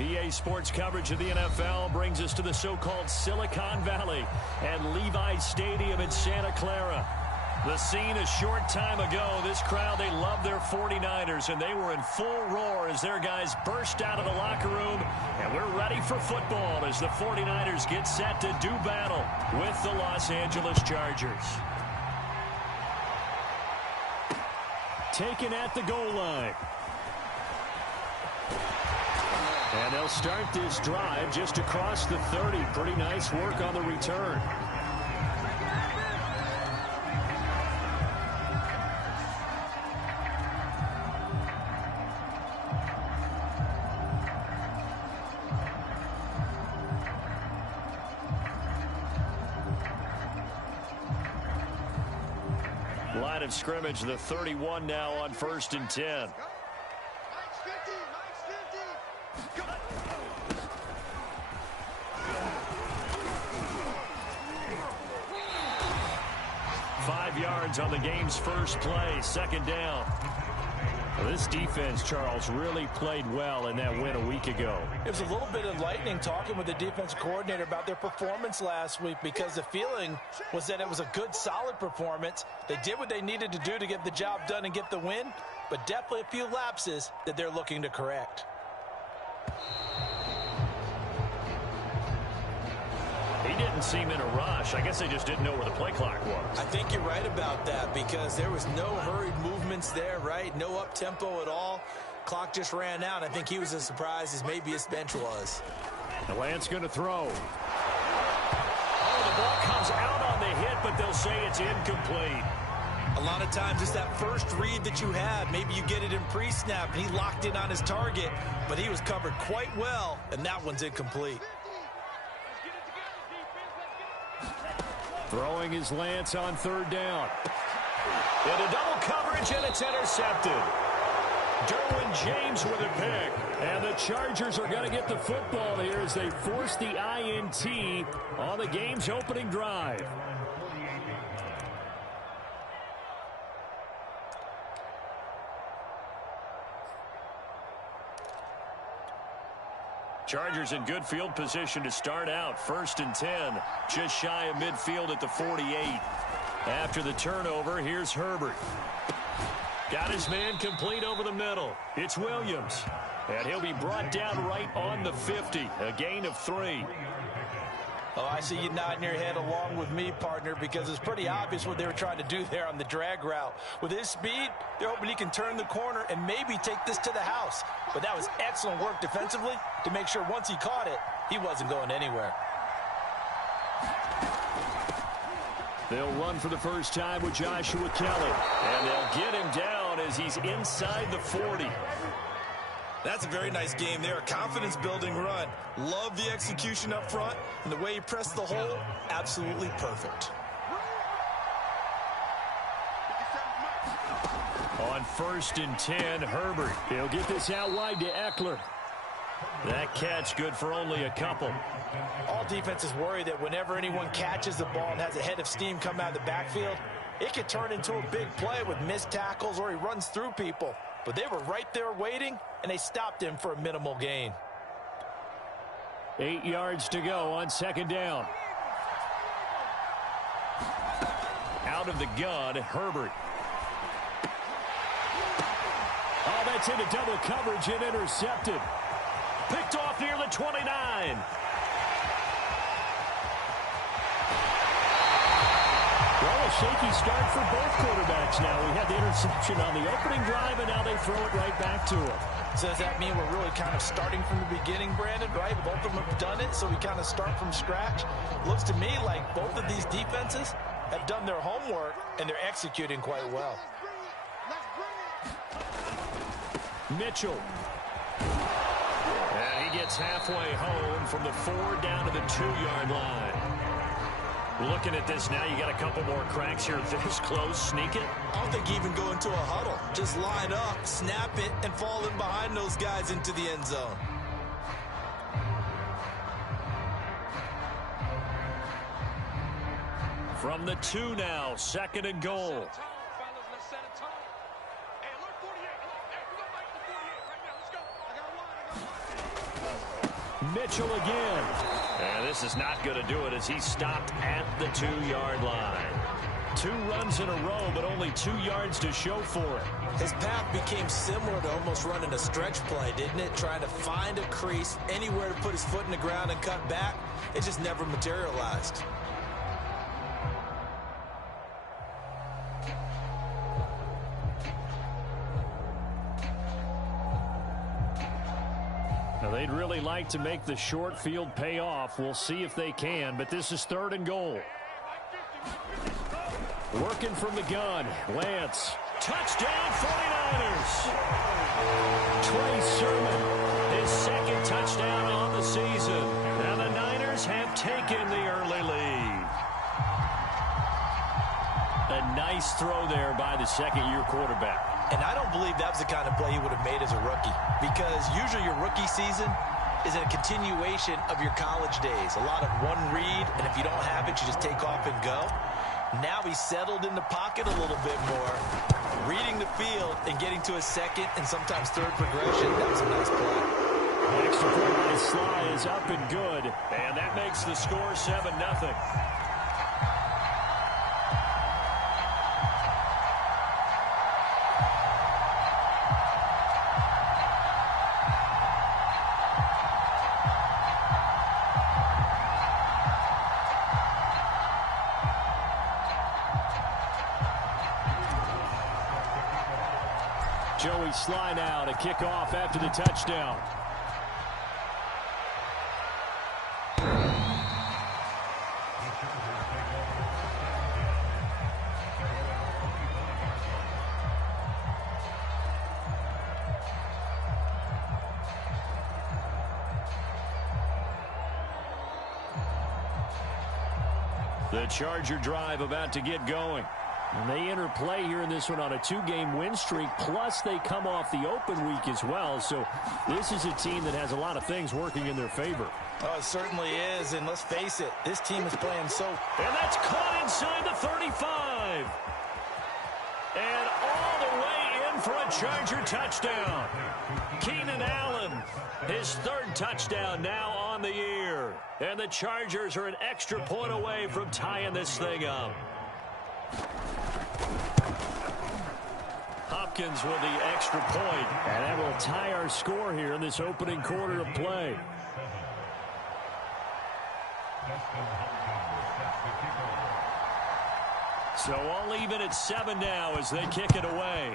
EA Sports coverage of the NFL brings us to the so-called Silicon Valley and Levi's Stadium in Santa Clara. The scene a short time ago, this crowd, they love their 49ers, and they were in full roar as their guys burst out of the locker room. And we're ready for football as the 49ers get set to do battle with the Los Angeles Chargers. Taken at the goal line. And they'll start this drive just across the 30. Pretty nice work on the return. Line of scrimmage, the 31 now on 1st and 10. 5 yards on the game's first play, 2nd down. Well, this defense, Charles, really played well in that win a week ago. It was a little bit enlightening talking with the defense coordinator about their performance last week, because the feeling was that it was a good, solid performance. They did what they needed to do to get the job done and get the win, but definitely a few lapses that they're looking to correct. He didn't seem in a rush. I guess they just didn't know where the play clock was. I think you're right about that, because there was no hurried movements there, right? No up-tempo at all. Clock just ran out. I think he was as surprised as maybe his bench was. The Lance going to throw. Oh, the ball comes out on the hit, but they'll say it's incomplete. A lot of times it's that first read that you had. Maybe you get it in pre-snap, and he locked in on his target, but he was covered quite well, and that one's incomplete. Throwing his Lance on 3rd down. Into double coverage, and it's intercepted. Derwin James with a pick. And the Chargers are going to get the football here as they force the INT on the game's opening drive. Chargers in good field position to start out. 1st and 10. Just shy of midfield at the 48. After the turnover, here's Herbert. Got his man complete over the middle. It's Williams. And he'll be brought down right on the 50. A gain of 3. Oh, I see you nodding your head along with me, partner, because it's pretty obvious what they were trying to do there on the drag route. With his speed, they're hoping he can turn the corner and maybe take this to the house. But that was excellent work defensively to make sure once he caught it, he wasn't going anywhere. They'll run for the first time with Joshua Kelly. And they'll get him down as he's inside the 40. That's a very nice game there. A confidence-building run. Love the execution up front. And the way he pressed the hole, absolutely perfect. On 1st and 10, Herbert. He'll get this out wide to Eckler. That catch good for only a couple. All defenses worry that whenever anyone catches the ball and has a head of steam come out of the backfield, it could turn into a big play with missed tackles or he runs through people. But they were right there waiting, and they stopped him for a minimal gain. 8 yards to go on 2nd down. Out of the gun, Herbert. Oh, that's into double coverage and intercepted. Picked off near the 29. Well, a shaky start for both quarterbacks now. We had the interception on the opening drive, and now they throw it right back to him. So does that mean we're really kind of starting from the beginning, Brandon, right? Both of them have done it, so we kind of start from scratch. Looks to me like both of these defenses have done their homework, and they're executing quite well. Mitchell. And he gets halfway home from the 4 down to the 2-yard line. Looking at this now, you got a couple more cracks here this close. Sneak it. I don't think you even go into a huddle. Just line up, snap it, and fall in behind those guys into the end zone. From the 2 now, 2nd and goal. Mitchell again. And this is not going to do it as he stopped at the 2-yard line. 2 runs in a row, but only 2 yards to show for it. His path became similar to almost running a stretch play, didn't it? Trying to find a crease, anywhere to put his foot in the ground and cut back. It just never materialized. Now, they'd really like to make the short field pay off. We'll see if they can, but this is 3rd and goal. Working from the gun, Lance. Touchdown, 49ers! Trey Sermon, his 2nd touchdown on the season. And the Niners have taken the early lead. A nice throw there by the 2nd-year quarterback. And I don't believe that was the kind of play he would have made as a rookie, because usually your rookie season is a continuation of your college days. A lot of one read, and if you don't have it, you just take off and go. Now he's settled in the pocket a little bit more, reading the field and getting to a 2nd and sometimes 3rd progression. That was a nice play. The extra point by Sly is up and good, and that makes the score 7-0. Joey Sly now to kick off after the touchdown. The Charger drive about to get going. And they enter play here in this one on a 2-game win streak, plus they come off the open week as well. So this is a team that has a lot of things working in their favor. Oh, it certainly is, and let's face it, this team is playing so... And that's caught inside the 35. And all the way in for a Charger touchdown. Keenan Allen, his 3rd touchdown now on the year. And the Chargers are an extra point away from tying this thing up. Hopkins with the extra point, and that will tie our score here in this opening quarter of play. So all even at 7 now as they kick it away.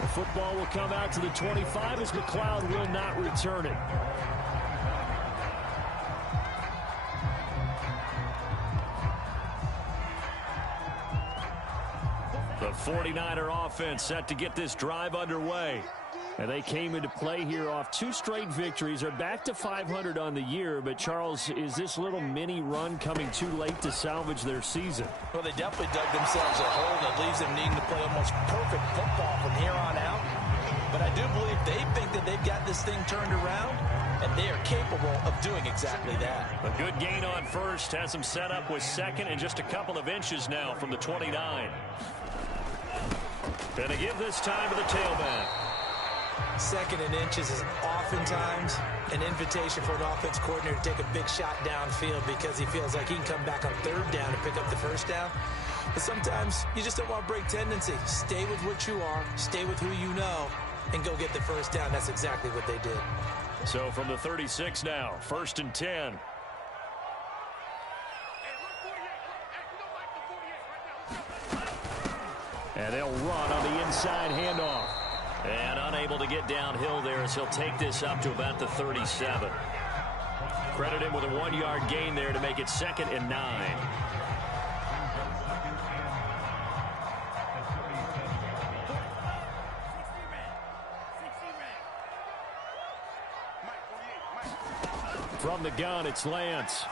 The football will come out to the 25 as McLeod will not return it. The 49er offense set to get this drive underway. And they came into play here off 2 straight victories. Are back to 500 on the year. But, Charles, is this little mini run coming too late to salvage their season? Well, they definitely dug themselves a hole that leaves them needing to play almost perfect football from here on out. But I do believe they think that they've got this thing turned around, and they are capable of doing exactly that. A good gain on first. Has them set up with 2nd and just a couple of inches now from the 29. Gonna give this time to the tailback. 2nd and inches is oftentimes an invitation for an offense coordinator to take a big shot downfield because he feels like he can come back on 3rd down and pick up the 1st down. But sometimes you just don't want to break tendency. Stay with what you are, stay with who you know, and go get the 1st down. That's exactly what they did. So from the 36 now, 1st and 10. And they'll run on the inside handoff. And unable to get downhill there as he'll take this up to about the 37. Credit him with a 1-yard gain there to make it 2nd and 9. From the gun, it's Lance.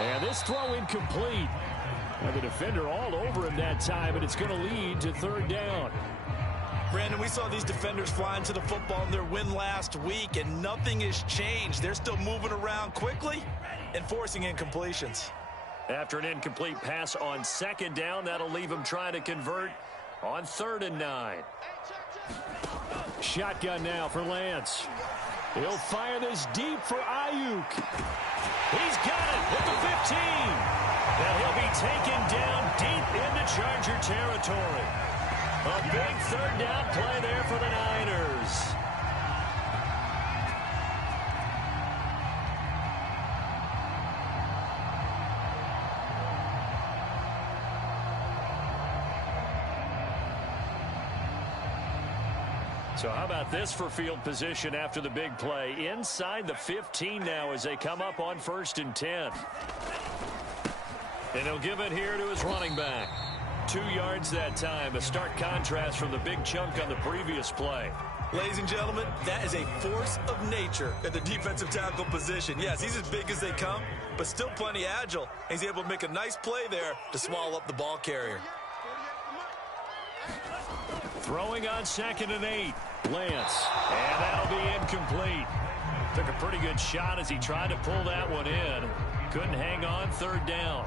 And this throw incomplete. And the defender all over him that time, and it's going to lead to 3rd down. Brandon, we saw these defenders flying to the football in their win last week, and nothing has changed. They're still moving around quickly and forcing incompletions. After an incomplete pass on 2nd down, that'll leave them trying to convert On 3rd and 9. Shotgun now for Lance. He'll fire this deep for Ayuk. He's got it at the 15. And he'll be taken down deep into Charger territory. A big 3rd down play there for the Niners. So how about this for field position after the big play? Inside the 15 now as they come up on 1st and 10. And he'll give it here to his running back. 2 yards that time. A stark contrast from the big chunk on the previous play. Ladies and gentlemen, that is a force of nature at the defensive tackle position. Yes, he's as big as they come, but still plenty agile. He's able to make a nice play there to swallow up the ball carrier. Throwing on 2nd and 8. Lance. And that'll be incomplete. Took a pretty good shot as he tried to pull that one in. Couldn't hang on 3rd down.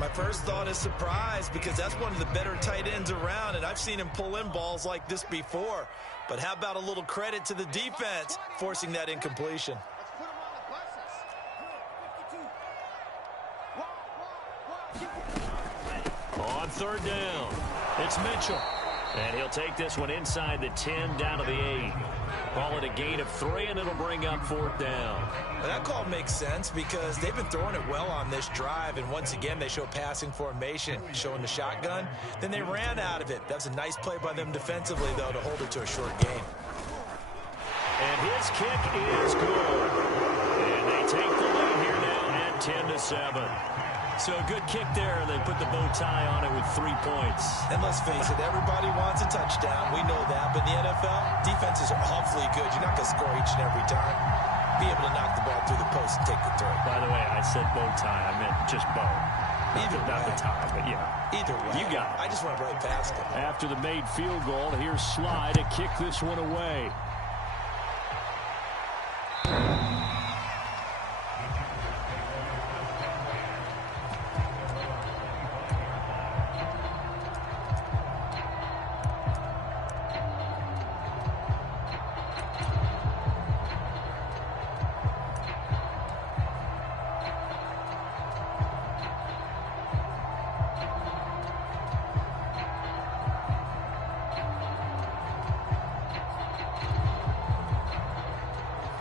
My first thought is surprise because that's one of the better tight ends around, and I've seen him pull in balls like this before. But how about a little credit to the defense forcing that incompletion? On 3rd down, it's Mitchell. And he'll take this one inside the 10 down to the 8. Call it a gain of 3, and it'll bring up 4th down. Well, that call makes sense because they've been throwing it well on this drive, and once again they show passing formation, showing the shotgun. Then they ran out of it. That's a nice play by them defensively, though, to hold it to a short gain. And his kick is good. And they take the lead here now at 10-7. So a good kick there, and they put the bow tie on it with 3 points. And let's face it, everybody wants a touchdown. We know that. But in the NFL, defenses are awfully good. You're not going to score each and every time. Be able to knock the ball through the post and take the throw. By the way, I said bow tie. I meant just bow. Not the tie, but yeah. Either way. You got it. I just went right past it. After the made field goal, here's Sly to kick this one away.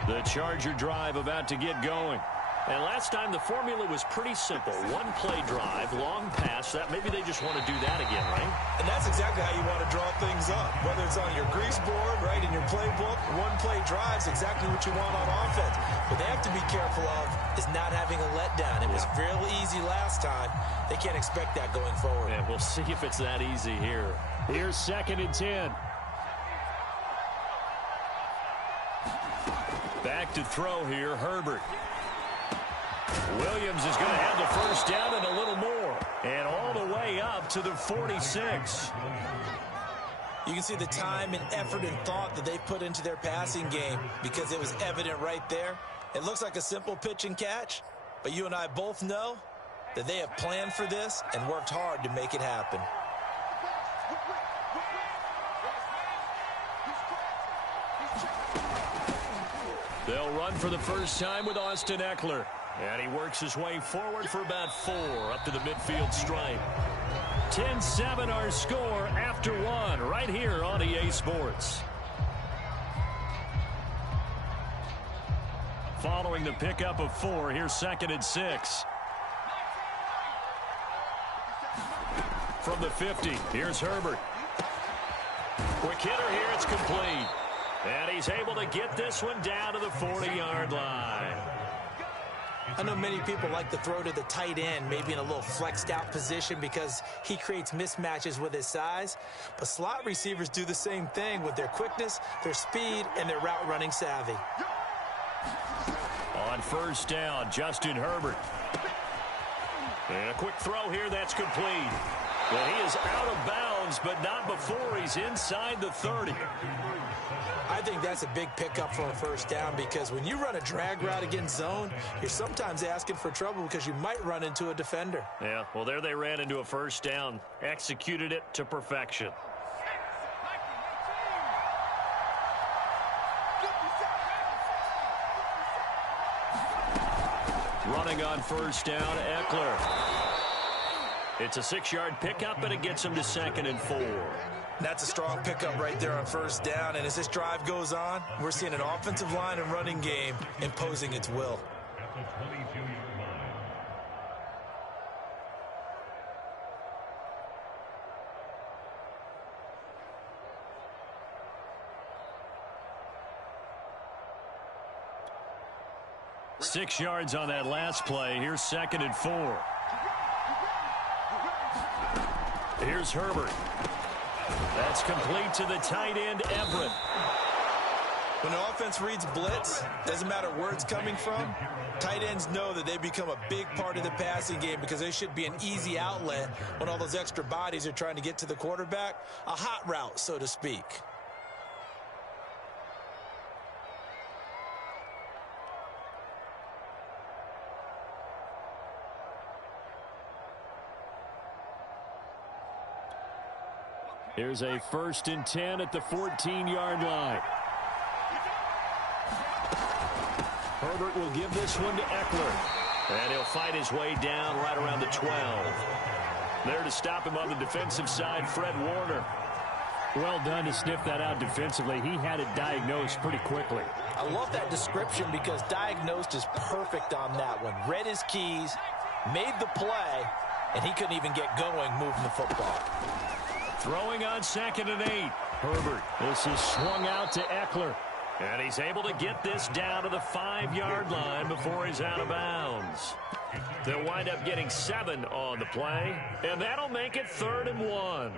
The Charger drive about to get going. And last time the formula was pretty simple. One play drive, long pass. That maybe they just want to do that again, right? And that's exactly how you want to draw things up. Whether it's on your grease board, right, in your playbook, one play drive's exactly what you want on offense. What they have to be careful of is not having a letdown. It was real easy last time. They can't expect that going forward. And we'll see if it's that easy here. Here's 2nd and 10. Back to throw here, Herbert. Williams is going to have the 1st down and a little more. And all the way up to the 46. You can see the time and effort and thought that they put into their passing game because it was evident right there. It looks like a simple pitch and catch, but you and I both know that they have planned for this and worked hard to make it happen. They'll run for the first time with Austin Eckler. And he works his way forward for about 4 up to the midfield stripe. 10-7 our score after 1 right here on EA Sports. Following the pickup of 4, here's 2nd and 6. From the 50, here's Herbert. Quick hitter here, it's complete. And he's able to get this one down to the 40-yard line. I know many people like to throw to the tight end, maybe in a little flexed out position because he creates mismatches with his size. But slot receivers do the same thing with their quickness, their speed, and their route running savvy. On 1st down, Justin Herbert. And a quick throw here, that's complete. Well, he is out of bounds, but not before he's inside the 30. I think that's a big pickup for a first down because when you run a drag route against zone, you're sometimes asking for trouble because you might run into a defender. Yeah, well, there they ran into a first down. Executed it to perfection. Running on first down, Eckler. It's a 6-yard pickup, and it gets him to 2nd and 4. That's a strong pickup right there on first down. And as this drive goes on, we're seeing an offensive line and running game imposing its will. Six yards on that last play. Here's 2nd and 4. Here's Herbert. That's complete to the tight end, Everett. When the offense reads blitz, doesn't matter where it's coming from, tight ends know that they become a big part of the passing game because they should be an easy outlet when all those extra bodies are trying to get to the quarterback. A hot route, so to speak. Here's a 1st and 10 at the 14-yard line. Herbert will give this one to Eckler. And he'll fight his way down right around the 12. There to stop him on the defensive side, Fred Warner. Well done to sniff that out defensively. He had it diagnosed pretty quickly. I love that description because diagnosed is perfect on that one. Read his keys, made the play, and he couldn't even get going moving the football. Throwing on 2nd and 8. Herbert. This is swung out to Eckler. And he's able to get this down to the 5-yard line before he's out of bounds. They'll wind up getting 7 on the play. And that'll make it 3rd and 1.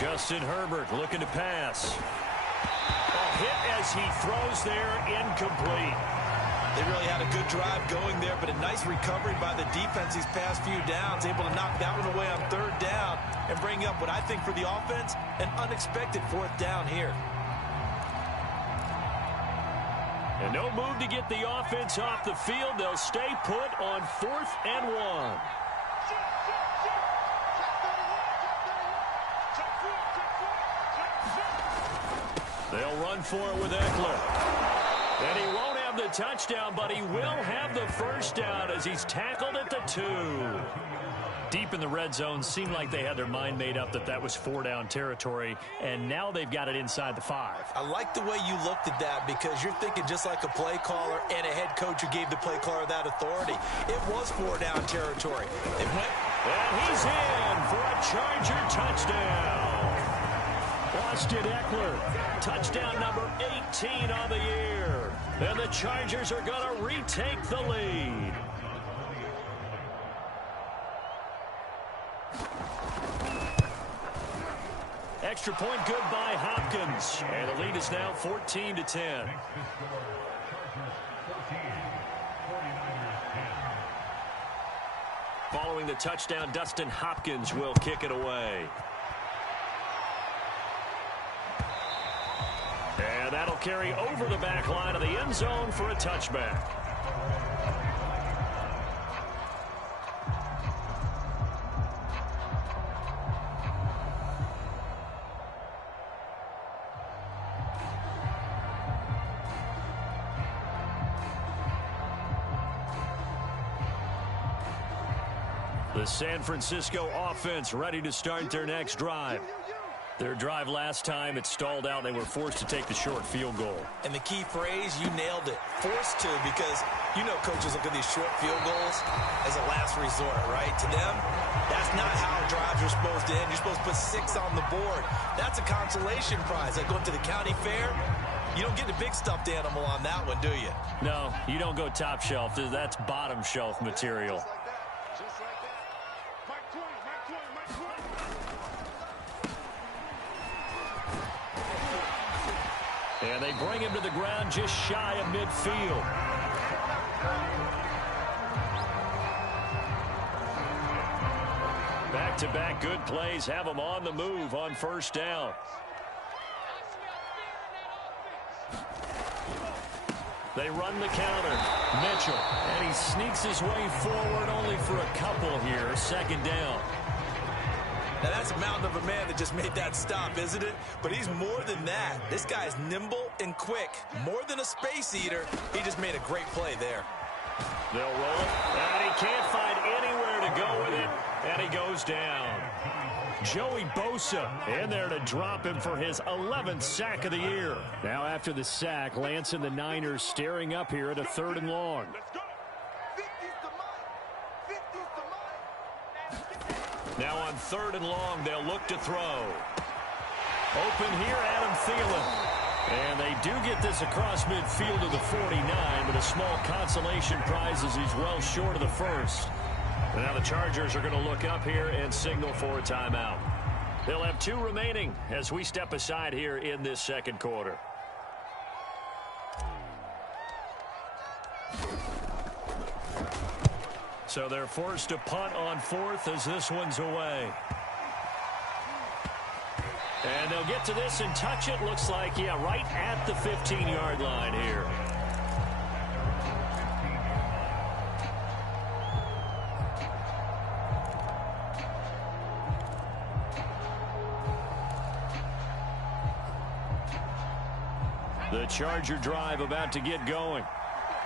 Justin Herbert looking to pass. A hit as he throws there, incomplete. They really had a good drive going there, but a nice recovery by the defense these past few downs, able to knock that one away on 3rd down and bring up what I think for the offense, an unexpected 4th down here. And no move to get the offense off the field. They'll stay put on 4th and 1. They'll run for it with Eckler. And he won't have the touchdown, but he will have the first down as he's tackled at the 2. Deep in the red zone, seemed like they had their mind made up that that was 4-down territory, and now they've got it inside the 5. I like the way you looked at that because you're thinking just like a play caller and a head coach who gave the play caller that authority. It was 4-down territory. It went. And he's in for a Charger touchdown. Austin Eckler, touchdown number 18 on the year. And the Chargers are going to retake the lead. Extra point good by Hopkins. And the lead is now 14-10. Following the touchdown, Dustin Hopkins will kick it away. And that'll carry over the back line of the end zone for a touchback. The San Francisco offense ready to start their next drive. Their drive last time, it stalled out. They were forced to take the short field goal. And the key phrase, you nailed it. Forced to, because you know coaches look at these short field goals as a last resort, right? To them, that's not how drives are supposed to end. You're supposed to put 6 on the board. That's a consolation prize. Like going to the county fair, You don't get the big stuffed animal on that one, do you? No, you don't go top shelf. That's bottom shelf material. And they bring him to the ground just shy of midfield. Back-to-back good plays have him on the move on first down. They run the counter. Mitchell. And he sneaks his way forward only for a couple here. Second down. Now, that's a mountain of a man that just made that stop, isn't it? But he's more than that. This guy's nimble and quick. More than a space eater. He just made a great play there. They'll roll it. And he can't find anywhere to go with it. And he goes down. Joey Bosa in there to drop him for his 11th sack of the year. Now after the sack, Lance and the Niners staring up here at a 3rd and long. Now on 3rd and long, they'll look to throw. Open here, Adam Thielen. And they do get this across midfield to the 49, but a small consolation prize as he's well short of the first. Now the Chargers are going to look up here and signal for a timeout. They'll have 2 remaining as we step aside here in this second quarter. So they're forced to punt on 4th as this one's away. And they'll get to this and touch it. Looks like, yeah, right at the 15-yard line here. The Charger drive about to get going.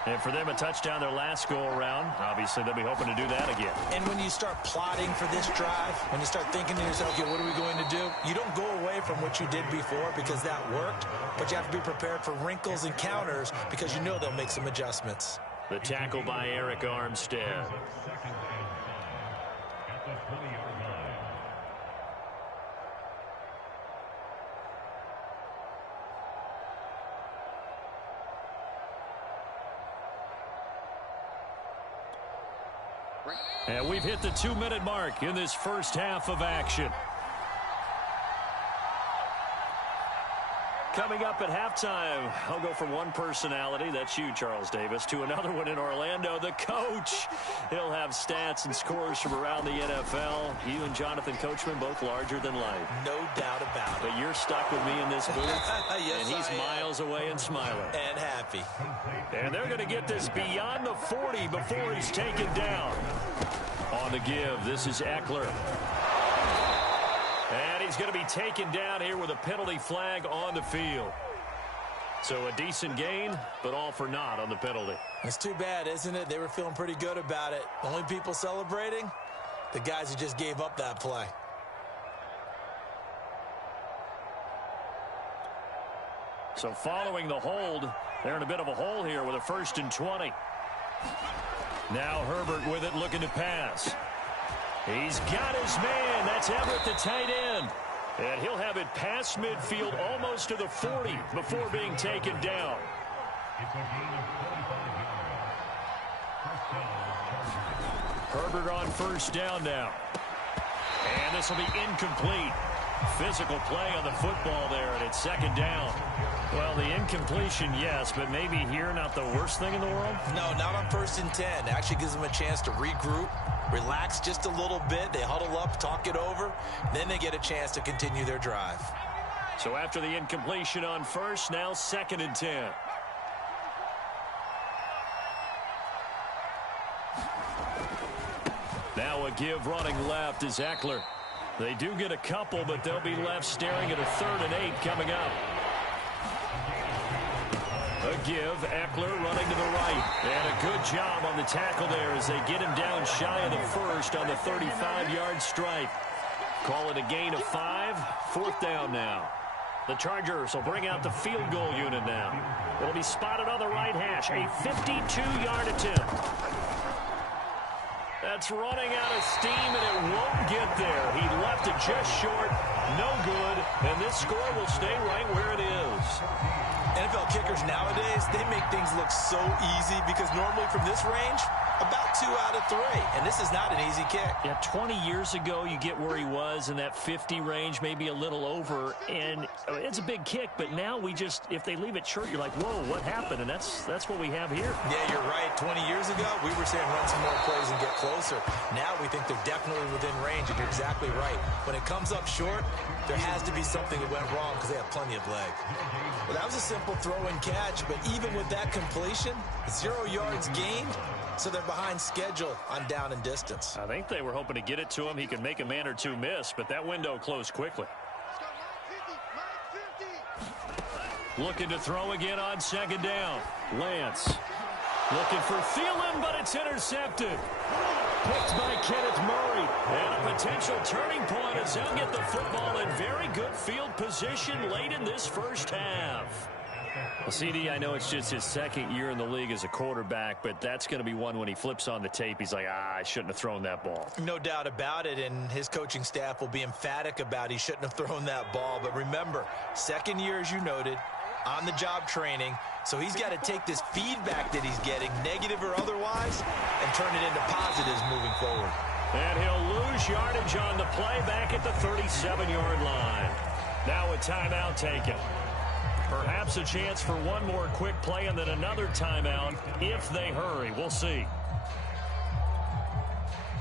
And for them, a touchdown their last go-around. Obviously, they'll be hoping to do that again. And when you start plotting for this drive, when you start thinking to yourself, okay, what are we going to do? You don't go away from what you did before because that worked, but you have to be prepared for wrinkles and counters because you know they'll make some adjustments. The tackle by Eric Armstead. And we've hit the 2-minute mark in this first half of action. Coming up at halftime, I'll go from one personality, that's you, Charles Davis, to another one in Orlando, the coach. He'll have stats and scores from around the NFL. You and Jonathan Coachman, both larger than life. No doubt about it. But you're stuck with me in this booth, yes, and he's miles away and smiling. And happy. And they're going to get this beyond the 40 before he's taken down. On the give, this is Eckler. And he's going to be taken down here with a penalty flag on the field. So a decent gain, but all for naught on the penalty. It's too bad, isn't it? They were feeling pretty good about it. The only people celebrating, the guys who just gave up that play. So following the hold, they're in a bit of a hole here with a 1st and 20. Now Herbert with it, looking to pass. He's got his man. That's Everett, the tight end. And he'll have it past midfield almost to the 40 before being taken down. Herbert on first down now. And this will be incomplete. Physical play on the football there, and it's second down. Well, the incompletion, yes, but maybe here not the worst thing in the world? No, not on 1st and 10. Actually gives them a chance to regroup, relax just a little bit. They huddle up, talk it over. Then they get a chance to continue their drive. So after the incompletion on first, now 2nd and 10. Now a give running left is Eckler. They do get a couple, but they'll be left staring at a 3rd and 8 coming up. A give, Eckler running to the right. And a good job on the tackle there as they get him down shy of the first on the 35-yard strike. Call it a gain of 5. 4th down now. The Chargers will bring out the field goal unit now. It'll be spotted on the right hash. A 52-yard attempt. That's running out of steam, and it won't get there. He left it just short. No good. And this score will stay right where it is. NFL kickers nowadays, they make things look so easy because normally from this range, about 2 out of 3. And this is not an easy kick. Yeah, 20 years ago, you get where he was in that 50 range, maybe a little over. And it's a big kick, but now we just, if they leave it short, you're like, whoa, what happened? And that's what we have here. Yeah, you're right. 20 years ago, we were saying run some more plays and get closer. Now we think they're definitely within range, and you're exactly right. When it comes up short, there has to be something that went wrong because they have plenty of leg. Well, that was a simple throw and catch, but even with that completion, 0 yards gained, so they're behind schedule on down and distance. I think they were hoping to get it to him. He could make a man or two miss, but that window closed quickly. Looking to throw again on second down. Lance looking for Thielen, but it's intercepted. Picked by Kenneth Murray. And a potential turning point as they'll get the football in very good field position late in this first half. Well, CD, I know it's just his second year in the league as a quarterback, but that's going to be one when he flips on the tape. He's like, I shouldn't have thrown that ball. No doubt about it, and his coaching staff will be emphatic about he shouldn't have thrown that ball. But remember, second year, as you noted, on-the-job training, so he's got to take this feedback that he's getting, negative or otherwise, and turn it into positives moving forward. And he'll lose yardage on the play back at the 37-yard line. Now a timeout taken. Perhaps a chance for one more quick play and then another timeout if they hurry. We'll see.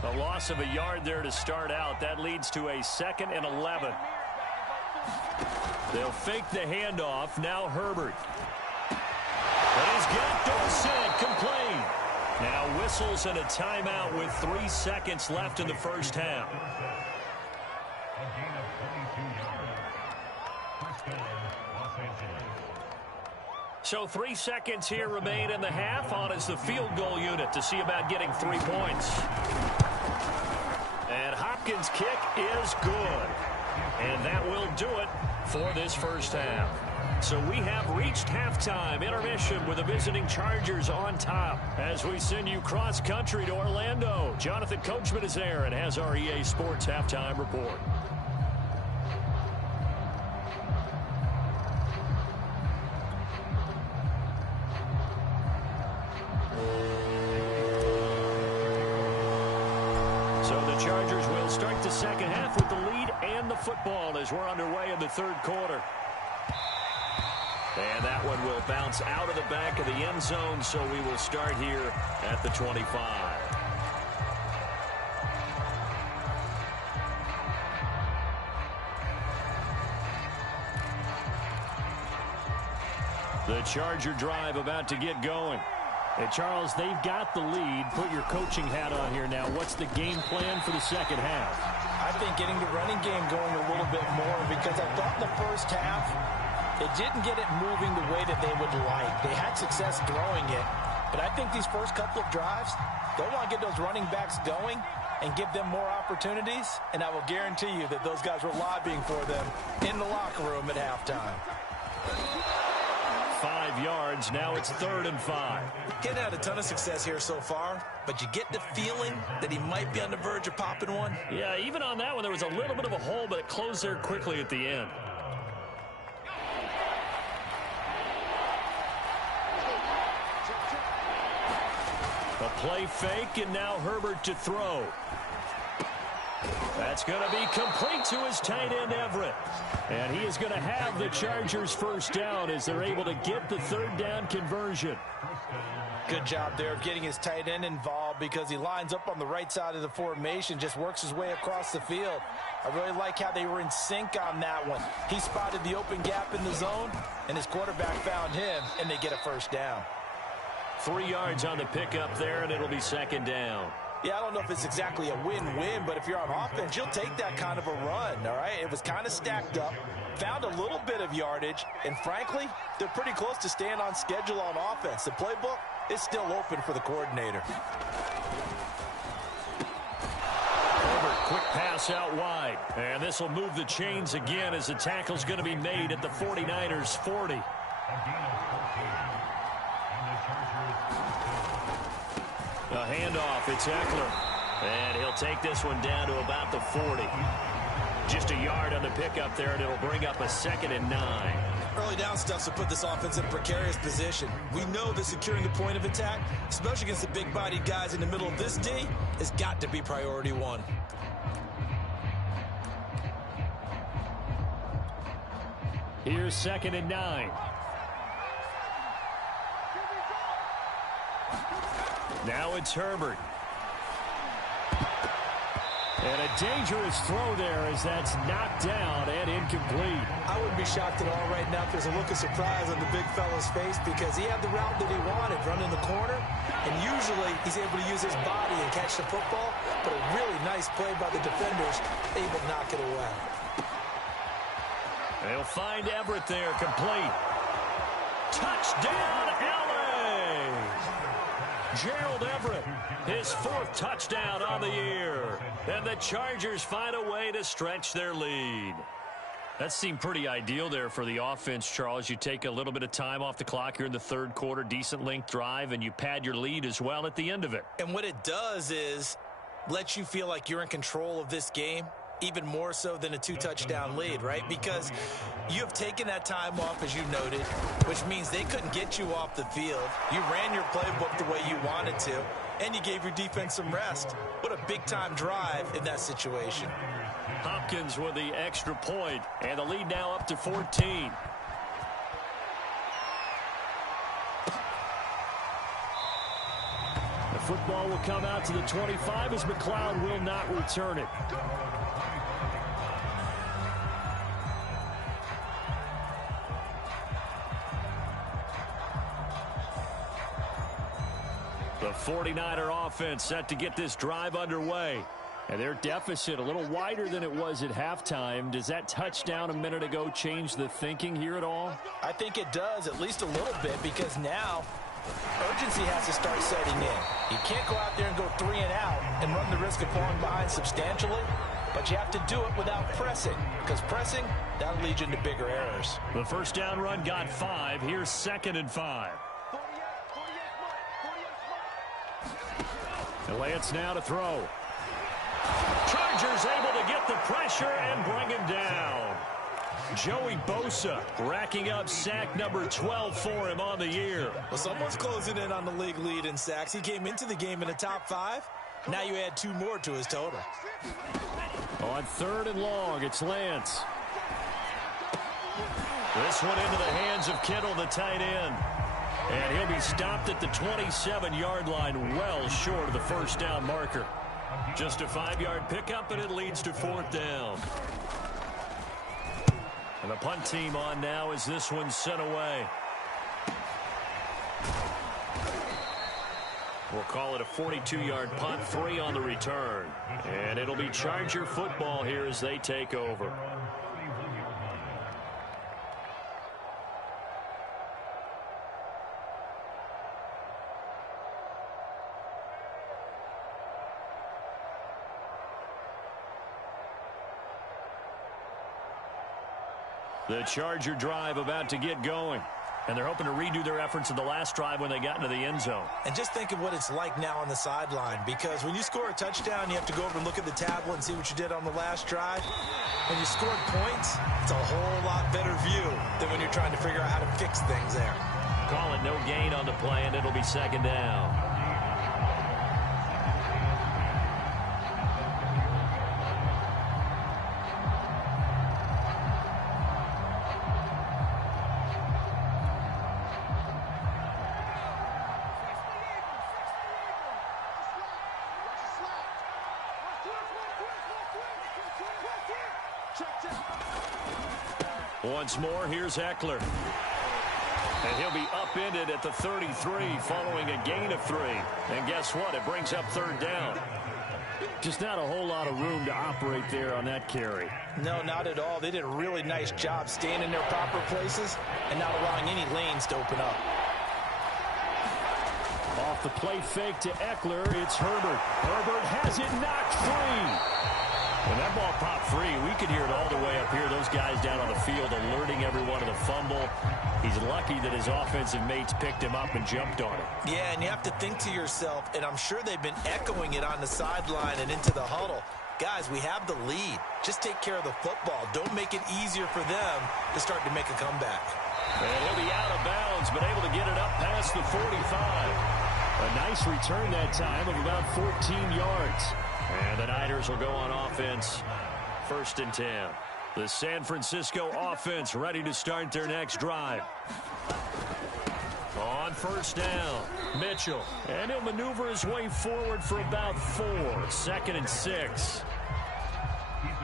A loss of a yard there to start out. That leads to a 2nd and 11. They'll fake the handoff. Now Herbert. And he's got Dorsett complete. Now whistles and a timeout with 3 seconds left in the first half. So 3 seconds here remain in the half. On is the field goal unit to see about getting 3 points. And Hopkins' kick is good. And that will do it for this first half. So we have reached halftime intermission with the visiting Chargers on top. As we send you cross country to Orlando, Jonathan Coachman is there and has our EA Sports halftime report. So the Chargers will start the second half with the lead and the football as we're underway in the third quarter. And that one will bounce out of the back of the end zone, so we will start here at the 25. The Charger drive about to get going. And Charles, they've got the lead. Put your coaching hat on here now. What's the game plan for the second half? I think getting the running game going a little bit more, because I thought in the first half they didn't get it moving the way that they would like. They had success throwing it, but I think these first couple of drives, they'll want to get those running backs going and give them more opportunities, and I will guarantee you that those guys were lobbying for them in the locker room at halftime. 5 yards. Now it's 3rd and 5. Getting had a ton of success here so far, but you get the feeling that he might be on the verge of popping one. Yeah, even on that one, there was a little bit of a hole, but it closed there quickly at the end. A play fake, and now Herbert to throw. That's going to be complete to his tight end, Everett. And he is going to have the Chargers first down as they're able to get the 3rd down conversion. Good job there of getting his tight end involved, because he lines up on the right side of the formation, just works his way across the field. I really like how they were in sync on that one. He spotted the open gap in the zone, and his quarterback found him, and they get a first down. 3 yards on the pickup there, and it'll be 2nd down. Yeah, I don't know if it's exactly a win-win, but if you're on offense, you'll take that kind of a run, all right? It was kind of stacked up, found a little bit of yardage, and frankly, they're pretty close to staying on schedule on offense. The playbook is still open for the coordinator. Herbert, quick pass out wide. And this will move the chains again as the tackle's going to be made at the 49ers 40. A handoff, it's Eckler. And he'll take this one down to about the 40. Just a yard on the pickup there, and it'll bring up a 2nd and 9. Early down stuff to put this offense in a precarious position. We know that securing the point of attack, especially against the big-bodied guys in the middle of this D, has got to be priority one. Here's 2nd and 9. Now it's Herbert. And a dangerous throw there as that's knocked down and incomplete. I wouldn't be shocked at all right now if there's a look of surprise on the big fella's face because he had the route that he wanted, running the corner, and usually he's able to use his body and catch the football, but a really nice play by the defenders, able to knock it away. They'll find Everett there, complete. Touchdown, LA! Gerald Everett, his 4th touchdown on the year. And the Chargers find a way to stretch their lead. That seemed pretty ideal there for the offense, Charles. You take a little bit of time off the clock here in the 3rd quarter, decent length drive, and you pad your lead as well at the end of it. And what it does is let you feel like you're in control of this game, even more so than a 2-touchdown lead, right? Because you have taken that time off, as you noted, which means they couldn't get you off the field. You ran your playbook the way you wanted to, and you gave your defense some rest. What a big-time drive in that situation. Hopkins with the extra point, and the lead now up to 14. The football will come out to the 25 as McLeod will not return it. The 49er offense set to get this drive underway. And their deficit a little wider than it was at halftime. Does that touchdown a minute ago change the thinking here at all? I think it does, at least a little bit, because now urgency has to start setting in. You can't go out there and go 3 and out and run the risk of falling behind substantially, but you have to do it without pressing, because pressing, that'll lead you into bigger errors. The first down run got 5. Here's 2nd and 5. And Lance now to throw. Chargers able to get the pressure and bring him down. Joey Bosa racking up sack number 12 for him on the year. Well, someone's closing in on the league lead in sacks. He came into the game in the top 5. Now you add 2 more to his total. On 3rd and long, it's Lance. This one into the hands of Kittle, the tight end. And he'll be stopped at the 27-yard line, well short of the first down marker. Just a 5-yard pickup, and it leads to 4th down. And the punt team on now as this one's sent away. We'll call it a 42-yard punt, 3 on the return. And it'll be Charger football here as they take over. The Charger drive about to get going. And they're hoping to redo their efforts in the last drive when they got into the end zone. And just think of what it's like now on the sideline, because when you score a touchdown, you have to go over and look at the tablet and see what you did on the last drive. When you scored points, it's a whole lot better view than when you're trying to figure out how to fix things there. Call it no gain on the play, and it'll be 2nd down. Once more, here's Eckler. And he'll be upended at the 33 following a gain of 3. And guess what? It brings up 3rd down. Just not a whole lot of room to operate there on that carry. No, not at all. They did a really nice job staying in their proper places and not allowing any lanes to open up. Off the play fake to Eckler, it's Herbert. Herbert has it knocked free. When that ball popped free, we could hear it all the way up here. Those guys down on the field alerting everyone of the fumble. He's lucky that his offensive mates picked him up and jumped on it. Yeah, and you have to think to yourself, and I'm sure they've been echoing it on the sideline and into the huddle. Guys, we have the lead. Just take care of the football. Don't make it easier for them to start to make a comeback. And he'll be out of bounds, but able to get it up past the 45. A nice return that time of about 14 yards. And the Niners will go on offense. 1st and 10. The San Francisco offense ready to start their next drive. On 1st down, Mitchell. And he'll maneuver his way forward for about 4. 2nd and 6.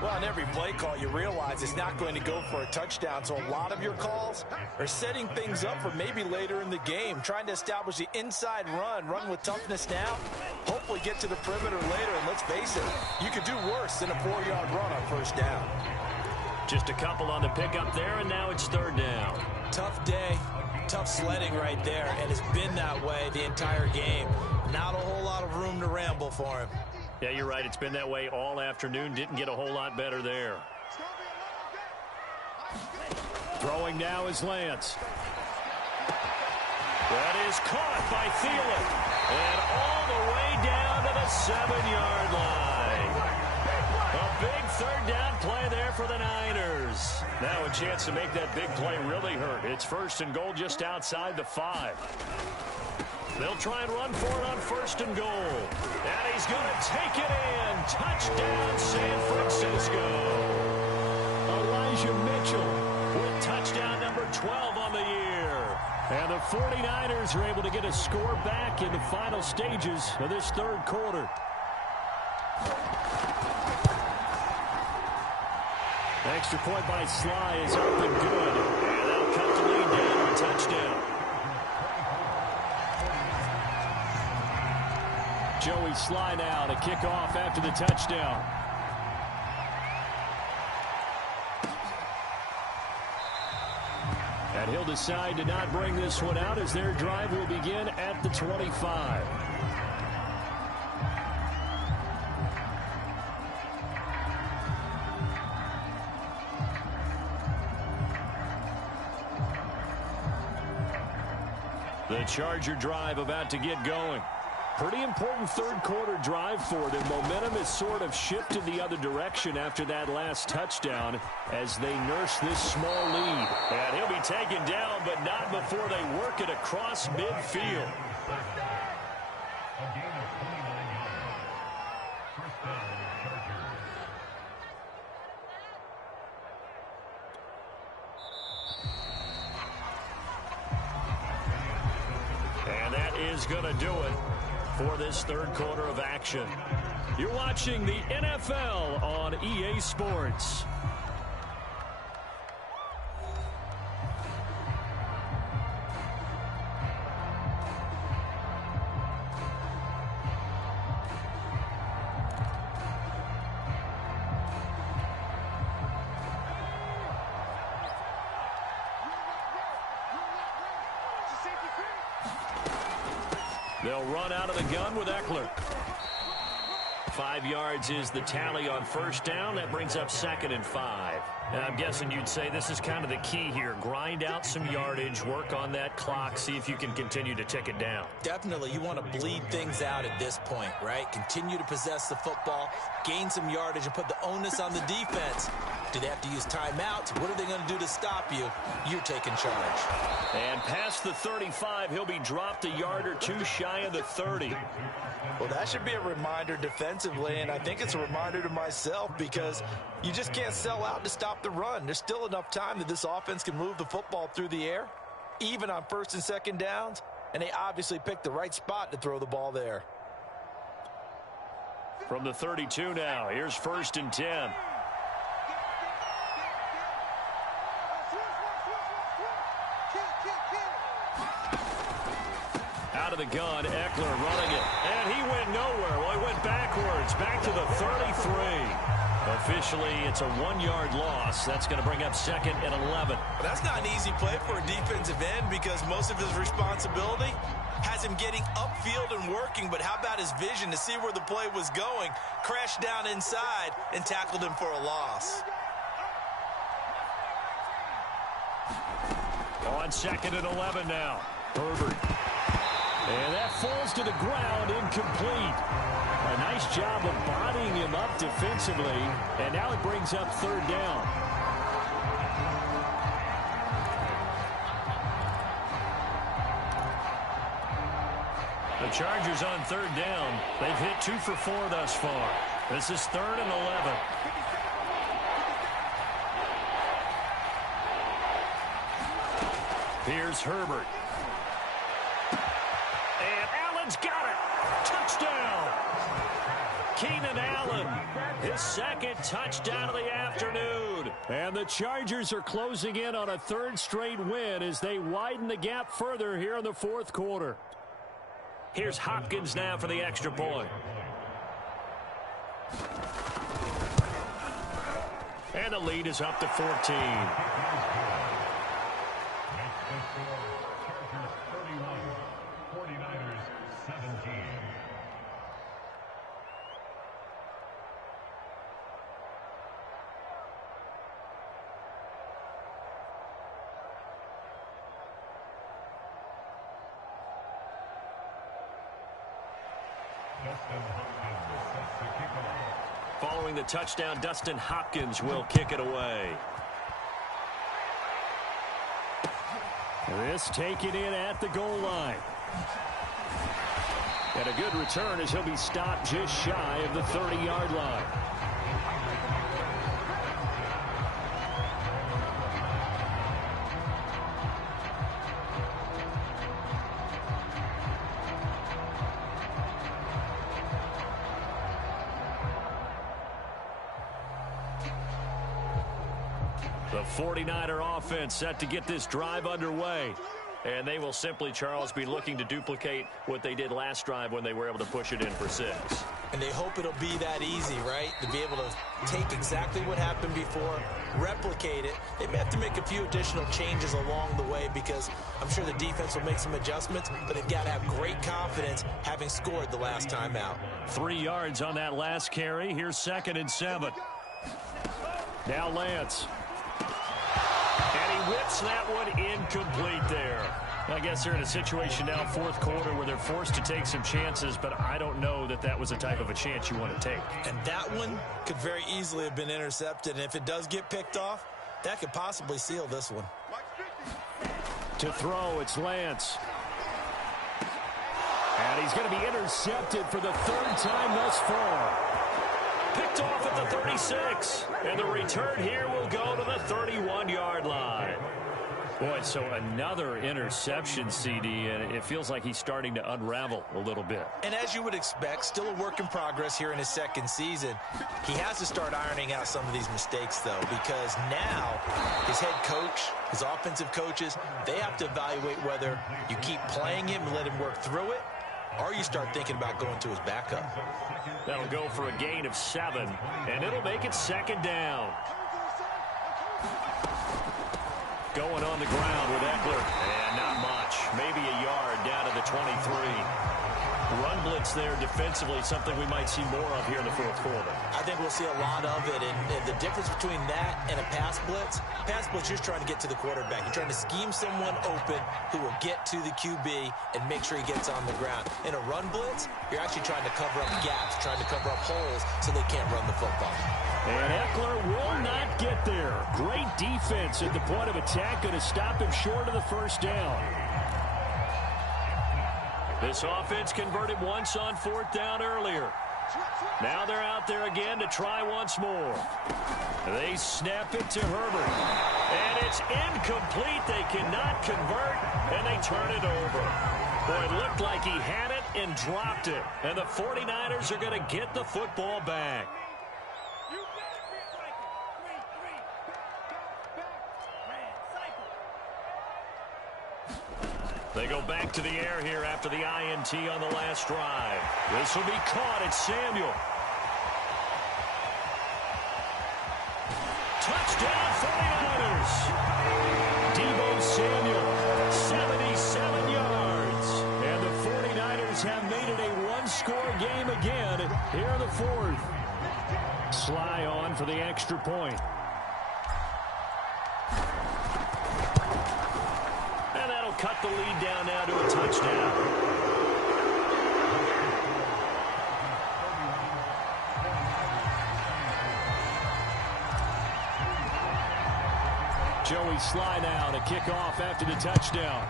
Well, on every play call, you realize it's not going to go for a touchdown. So a lot of your calls are setting things up for maybe later in the game, trying to establish the inside run with toughness now, hopefully get to the perimeter later. And let's face it, you could do worse than a 4-yard run on 1st down. Just a couple on the pickup there, and now it's 3rd down. Tough day, tough sledding right there, and it's been that way the entire game. Not a whole lot of room to ramble for him. Yeah, you're right. It's been that way all afternoon. Didn't get a whole lot better there. Throwing now is Lance. That is caught by Thielen. And all the way down to the 7-yard line. A big 3rd down play there for the Niners. Now a chance to make that big play really hurt. It's 1st and goal just outside the 5. They'll try and run for it on 1st and goal. And he's going to take it in. Touchdown, San Francisco. Elijah Mitchell with touchdown number 12 on the year. And the 49ers are able to get a score back in the final stages of this 3rd quarter. Extra point by Sly is up and good. And that'll cut the lead down to a touchdown. Joey Sly now to kick off after the touchdown. And he'll decide to not bring this one out as their drive will begin at the 25. The Charger drive about to get going. Pretty important 3rd quarter drive for them. Momentum has sort of shifted the other direction after that last touchdown as they nurse this small lead. And he'll be taken down, but not before they work it across midfield. And that is going to do it for this 3rd quarter of action. You're watching the NFL on EA Sports. They'll run out of the gun with Eckler. 5 yards is the tally on 1st down. That brings up 2nd and 5. And I'm guessing you'd say this is kind of the key here. Grind out some yardage, work on that clock, see if you can continue to tick it down. Definitely. You want to bleed things out at this point, right? Continue to possess the football, gain some yardage, and put the onus on the defense. Do they have to use timeouts? What are they going to do to stop you? You're taking charge. And past the 35, he'll be dropped a yard or two shy of the 30. Well, that should be a reminder defensively, and I think it's a reminder to myself because you just can't sell out to stop the run. There's still enough time that this offense can move the football through the air, even on 1st and 2nd downs, and they obviously picked the right spot to throw the ball there. From the 32 now, here's 1st and 10. Out of the gun, Eckler running it. And he went nowhere. Well, he went backwards, back to the 33. Officially, it's a 1-yard loss. That's going to bring up 2nd and 11. Well, that's not an easy play for a defensive end because most of his responsibility has him getting upfield and working, but how about his vision to see where the play was going, crashed down inside, and tackled him for a loss. On 2nd and 11 now. Herbert. And that falls to the ground, incomplete. A nice job of bodying him up defensively, and now it brings up 3rd down. The Chargers on third down. They've hit 2 for 4 thus far. This is 3rd and 11. Here's Herbert. And Allen's got it. Touchdown. Keenan Allen, his 2nd touchdown of the afternoon. And the Chargers are closing in on a 3rd straight win as they widen the gap further here in the 4th quarter. Here's Hopkins now for the extra point. And the lead is up to 14. Following the touchdown, Dustin Hopkins will kick it away. This taken in at the goal line. And a good return as he'll be stopped just shy of the 30-yard line. The 49er offense set to get this drive underway. And they will simply, Charles, be looking to duplicate what they did last drive when they were able to push it in for 6. And they hope it'll be that easy, right? To be able to take exactly what happened before, replicate it. They may have to make a few additional changes along the way because I'm sure the defense will make some adjustments, but they've got to have great confidence having scored the last time out. 3 yards on that last carry. Here's 2nd and 7. Now Lance. And he whips that one incomplete there. I guess they're in a situation now, 4th quarter, where they're forced to take some chances, but I don't know that that was the type of a chance you want to take. And that one could very easily have been intercepted, and if it does get picked off, that could possibly seal this one. To throw, it's Lance. And he's going to be intercepted for the 3rd time thus far. Picked off at the 36. And the return here will go to the 31-yard line. Boy, so another interception, CD, and it feels like he's starting to unravel a little bit. And as you would expect, still a work in progress here in his 2nd season. He has to start ironing out some of these mistakes, though, because now his head coach, his offensive coaches, they have to evaluate whether you keep playing him and let him work through it, or you start thinking about going to his backup. That'll go for a gain of 7, and it'll make it 2nd down. Going on the ground with Eckler, and not much. Maybe a yard down to the 23. Run blitz there defensively, something we might see more of here in the 4th quarter. I think we'll see a lot of it, and the difference between that and a pass blitz, you're just trying to get to the quarterback. You're trying to scheme someone open who will get to the QB and make sure he gets on the ground. In a run blitz, you're actually trying to cover up gaps, trying to cover up holes so they can't run the football. And Eckler will not get there. Great defense at the point of attack, going to stop him short of the 1st down. This offense converted once on 4th down earlier. Now they're out there again to try once more. They snap it to Herbert. And it's incomplete. They cannot convert, and they turn it over. Boy, it looked like he had it and dropped it. And the 49ers are going to get the football back. They go back to the air here after the INT on the last drive. This will be caught. It's Samuel. Touchdown 49ers. Deebo Samuel, 77 yards. And the 49ers have made it a one-score game again here in the 4th. Sly on for the extra point. Cut the lead down now to a touchdown. Joey Sly now to kick off after the touchdown.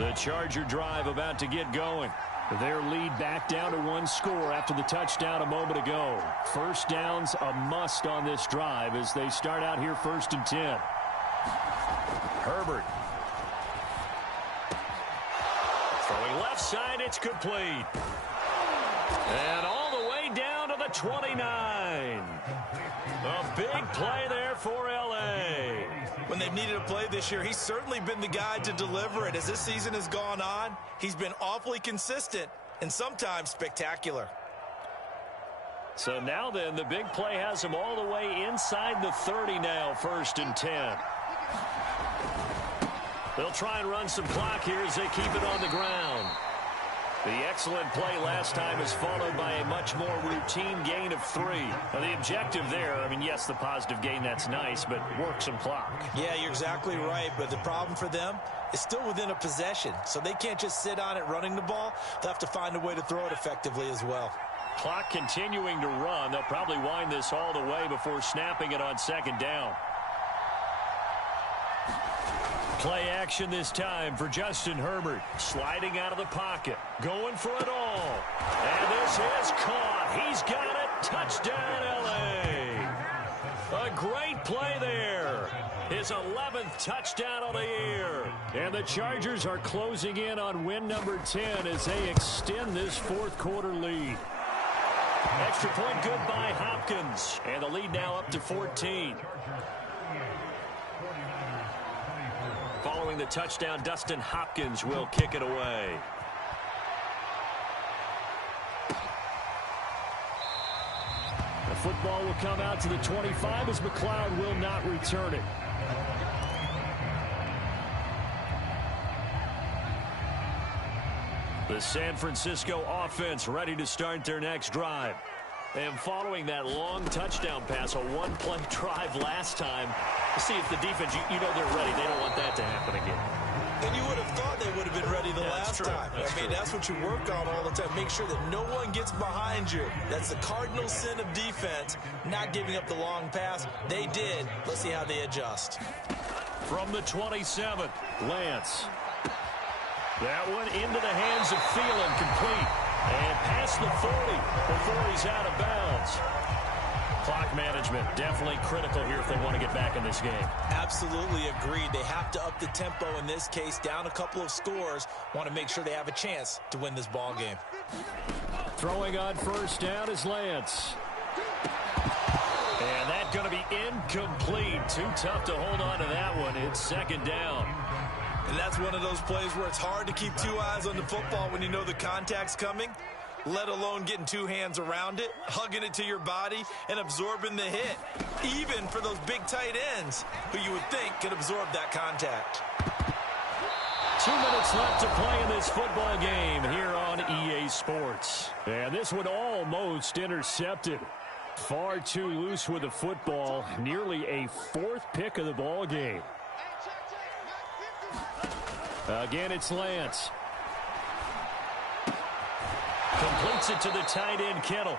The Charger drive about to get going. Their lead back down to one score after the touchdown a moment ago. First down's a must on this drive as they start out here 1st and 10. Herbert. Throwing left side, it's complete. And all the way down to the 29. A big play there for L.A. When they've needed a play this year, he's certainly been the guy to deliver it. As this season has gone on, he's been awfully consistent and sometimes spectacular. So now then, the big play has him all the way inside the 30 now, 1st and 10. They'll try and run some clock here as they keep it on the ground. The excellent play last time is followed by a much more routine gain of 3. Now, the objective there, I mean, yes, the positive gain, that's nice, but work some clock. Yeah, you're exactly right, but the problem for them is still within a possession, so they can't just sit on it running the ball. They'll have to find a way to throw it effectively as well. Clock continuing to run. They'll probably wind this all the way before snapping it on 2nd down. Play action this time for Justin Herbert. Sliding out of the pocket. Going for it all. And this is caught. He's got it. Touchdown, L.A. A great play there. His 11th touchdown of the year. And the Chargers are closing in on win number 10 as they extend this 4th quarter lead. Extra point good by Hopkins. And the lead now up to 14. Following the touchdown, Dustin Hopkins will kick it away. The football will come out to the 25 as McLeod will not return it. The San Francisco offense ready to start their next drive. And following that long touchdown pass, a one-play drive last time, to see if the defense, you know they're ready. They don't want that to happen again. And you would have thought they would have been ready the last time. I mean, that's what you work on all the time. Make sure that no one gets behind you. That's the cardinal sin of defense, not giving up the long pass. They did. Let's see how they adjust. From the 27, Lance. That one into the hands of Thielen, complete. And past the 40 before he's out of bounds. Clock management definitely critical here if they want to get back in this game. Absolutely agreed. They have to up the tempo in this case, down a couple of scores. Want to make sure they have a chance to win this ball game. Throwing on 1st down is Lance. And that's going to be incomplete. Too tough to hold on to that one. It's 2nd down. And that's one of those plays where it's hard to keep 2 eyes on the football when you know the contact's coming, let alone getting 2 hands around it, hugging it to your body, and absorbing the hit, even for those big tight ends who you would think could absorb that contact. 2 minutes left to play in this football game here on EA Sports. And this one almost intercepted. Far too loose with the football. Nearly a 4th pick of the ball game. Again, it's Lance. Completes it to the tight end, Kittle.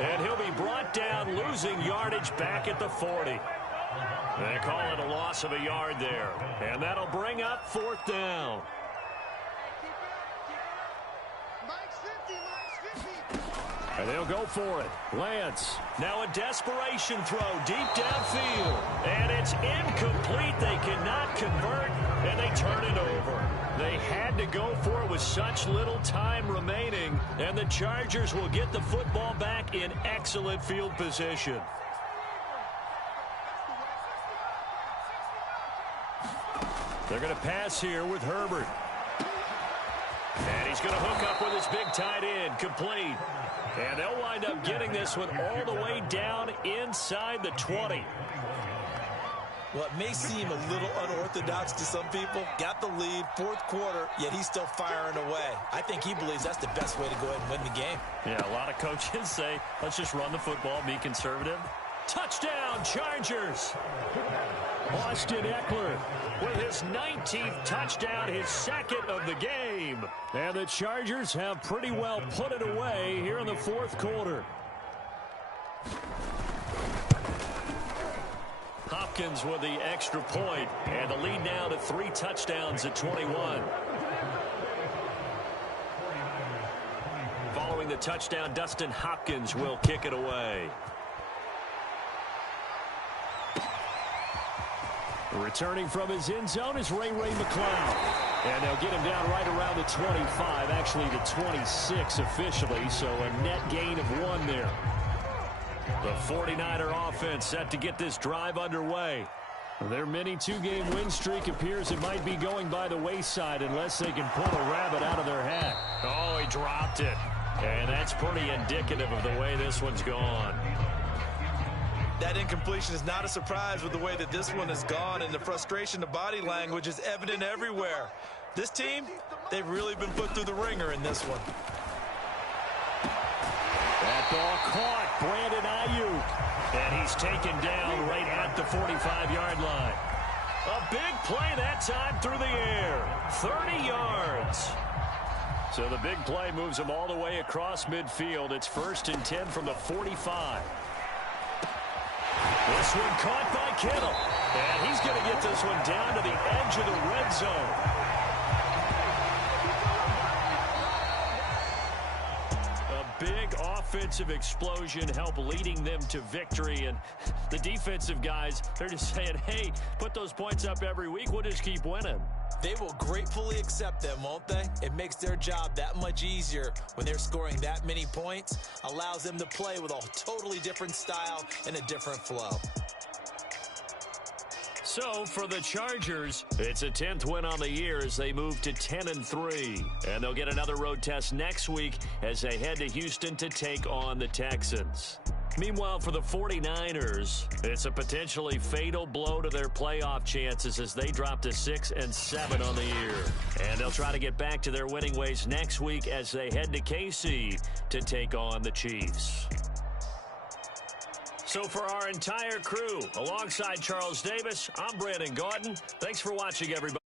And he'll be brought down, losing yardage back at the 40. They call it a loss of a yard there. And that'll bring up 4th down. And they'll go for it. Lance. Now a desperation throw deep downfield. And it's incomplete. They cannot convert, and they turn it over. They had to go for it with such little time remaining, and the Chargers will get the football back in excellent field position. They're going to pass here with Herbert. And he's going to hook up with his big tight end, complete. And they'll wind up getting this one all the way down inside the 20. Well, it may seem a little unorthodox to some people. Got the lead, 4th quarter, yet he's still firing away. I think he believes that's the best way to go ahead and win the game. Yeah, a lot of coaches say, let's just run the football, be conservative. Touchdown, Chargers! Austin Eckler with his 19th touchdown, his 2nd of the game. And the Chargers have pretty well put it away here in the 4th quarter. Hopkins with the extra point, and the lead now to 3 touchdowns at 21. a touchdown. Dustin Hopkins will kick it away. Returning from his end zone is Ray McCloud. And they'll get him down right around the 25, actually the 26 officially, so a net gain of 1 there. The 49er offense set to get this drive underway. Their mini 2-game win streak appears it might be going by the wayside unless they can pull a rabbit out of their hat. Oh, he dropped it. And that's pretty indicative of the way this one's gone. That incompletion is not a surprise with the way that this one has gone, and the frustration, the body language is evident everywhere. This team, they've really been put through the ringer in this one. That ball caught. Brandon Ayuk. And he's taken down right at the 45-yard line. A big play that time through the air. 30 yards. So the big play moves him all the way across midfield. It's 1st and 10 from the 45. This one caught by Kittle. And he's going to get this one down to the edge of the red zone. Big offensive explosion help leading them to victory, and the defensive guys, they're just saying, hey, put those points up every week, we'll just keep winning. They will gratefully accept them, won't they? It makes their job that much easier when they're scoring that many points, allows them to play with a totally different style and a different flow. So for the Chargers, it's a 10th win on the year as they move to 10-3. And they'll get another road test next week as they head to Houston to take on the Texans. Meanwhile, for the 49ers, it's a potentially fatal blow to their playoff chances as they drop to 6-7 on the year. And they'll try to get back to their winning ways next week as they head to KC to take on the Chiefs. So for our entire crew, alongside Charles Davis, I'm Brandon Gordon. Thanks for watching, everybody.